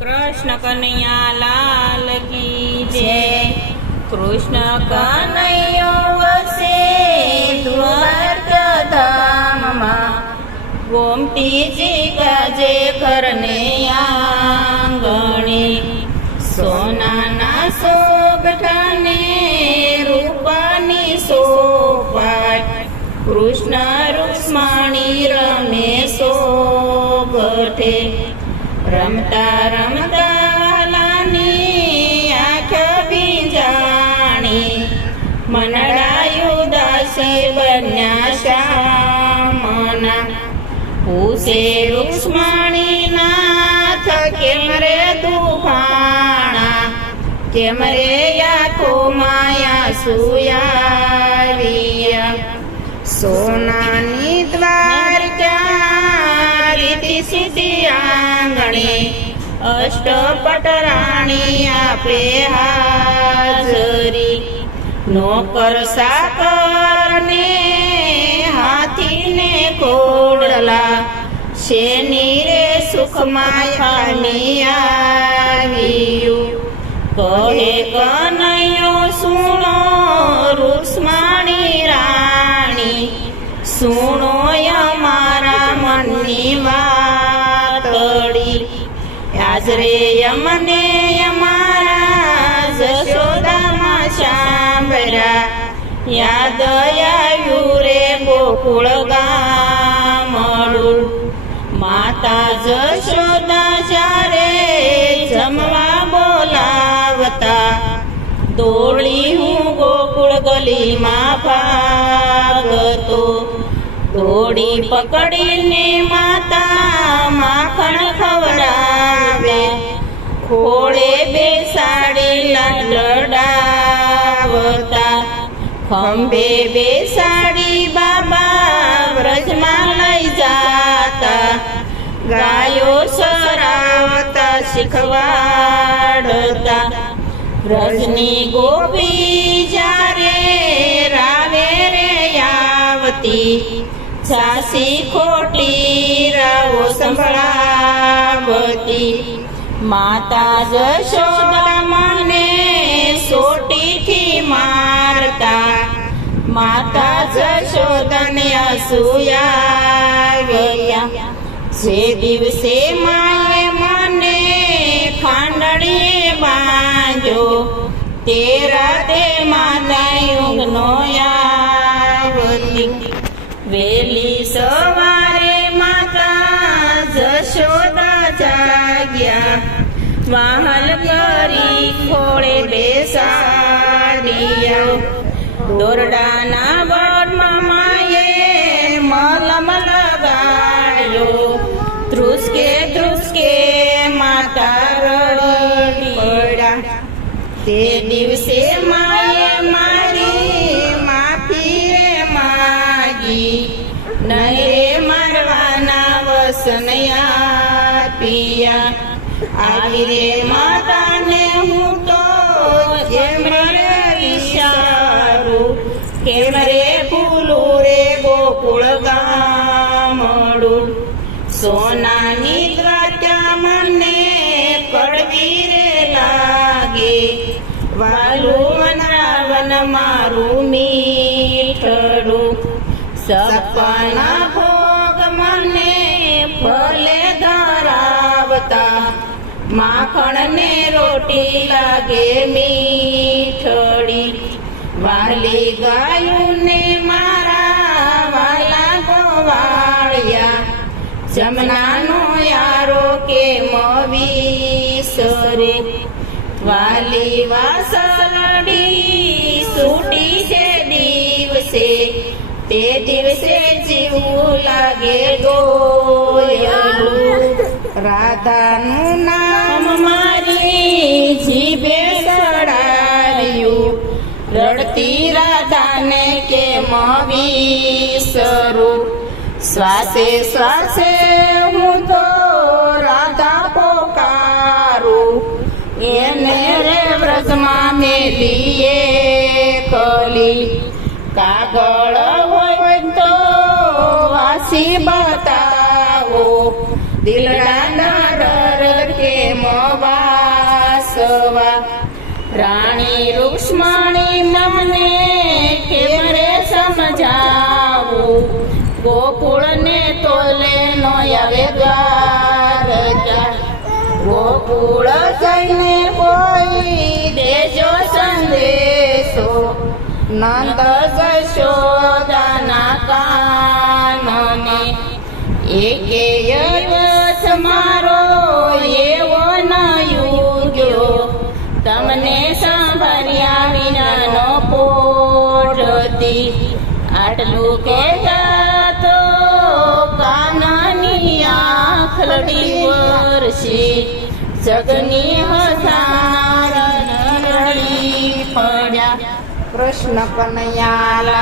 कृष्ण कन्हैया लाल की जय। कृष्ण कन्हैयो वसे द्वारका धामમાં ગોમતીજી ગાજે ઘરને આંગણે સોનાના સોગઠાને રૂપાની સોપાટ કૃષ્ણ રૂક્ષ્મણી રમે સોગઠે રમતા રમતા વાલાની આંખ ભીંજાણી મનડાયું દાસી બન્યા શ્યામના પૂછે રૂક્ષ્મણી નાથ કેમ રે દુભાણા કેમ રે યાતો માયા સુયારિયા સોનાની દ્વારકા રીતિ સીધી આંગણે અષ્ટપટ રાણી આપે હાજરી નોકર સાકર ને હાથીને ઘોડલા શેની રે સુખમાયાની આવ્યું કહે કનૈયો સુણો રૂક્ષ્મણી રાણી સુણો અમારા મનની વાતડી આજ રે યમને અમારા જશોદામાં સાંભળ્યા યાદ આવ્યું રે ગોકુળ ગામડું માતા જશોદા જ્યારે જમવા બોલાવતા દોડી હું ગોકુળ ગલીમાં ભાગતો દોડી પકડીને માતા માખણ ખવડાવે ખોળે બેસાડી લડાવતા ખંભે બેસાડી બાબા વ્રજમાં લઈ જાતા ગાયો સરાવતા શીખવાડતા વ્રજની ગોપી જ્યારે રાવે રે આવતી સાસી ખોટી રાવો સંભળાવતી માતા જશોદા મને સોટીથી મારતા માતા જશોદાને અસૂયા જે દિવસે માએ મને ખાંડણીએ બાંધ્યો તે રાતે માતા ઊંઘનો આવતી વેલી સવારે માતા જશોદા જાગ્યા વાહલ કરી ખોળે બેસાડ્યા દોરડાના બળમાં માએ મલમ લગાડ્યો ધ્રુસકે ધ્રુસકે માતા રડી પડ્યા તે દિવસે માએ મારી માફી રે માગી નહીં રે મારવાના વસનયા પિયા આવી રે માતાને હું તો જેમ રે વિચારું કેમ રે ભૂલું રે ગોકુળ ગામડું સોનાની દ્વારકા મને કડવી રે લાગે વાલું વનરાવન મારું મીઠડું સપના ભોગ મને ફલે ધરાવતા માખણ ને રોટી લાગે મીઠડી વાલી ગાયું ને મારા વાલા ગોવાળિયા જમનાનો યારો કેમ વિસરે વાલી વાસરડી સૂટી છે દિવસે તે દિવસે જીવું લાગે ગોયલું રાધાનું નામ મારી જીભે સડાવ્યું રડતી રાધાને કેમ વિસરું શ્વાસે શ્વાસે હું તો રાધા પોકારું એને રે વ્રજમાં મેલીએ કલી કાગળ હોય તો વાસી બતાવો દિલડાના ડર કેમ ગોકુળને તોલે નો આવે દ્વારકા ગોકુળ જઈને કોઈ દેજો સંદેશો નંદ જશોદાના કાનને એકે દિવસ મારો એવો ન યુગ્યો તમને સાંભળ્યા વિનાનો પોઢતી આટલું કહેતા તો કાનાની આંખલડી વરસી જગની હસાર રડી પડ્યા કૃષ્ણ કનૈયા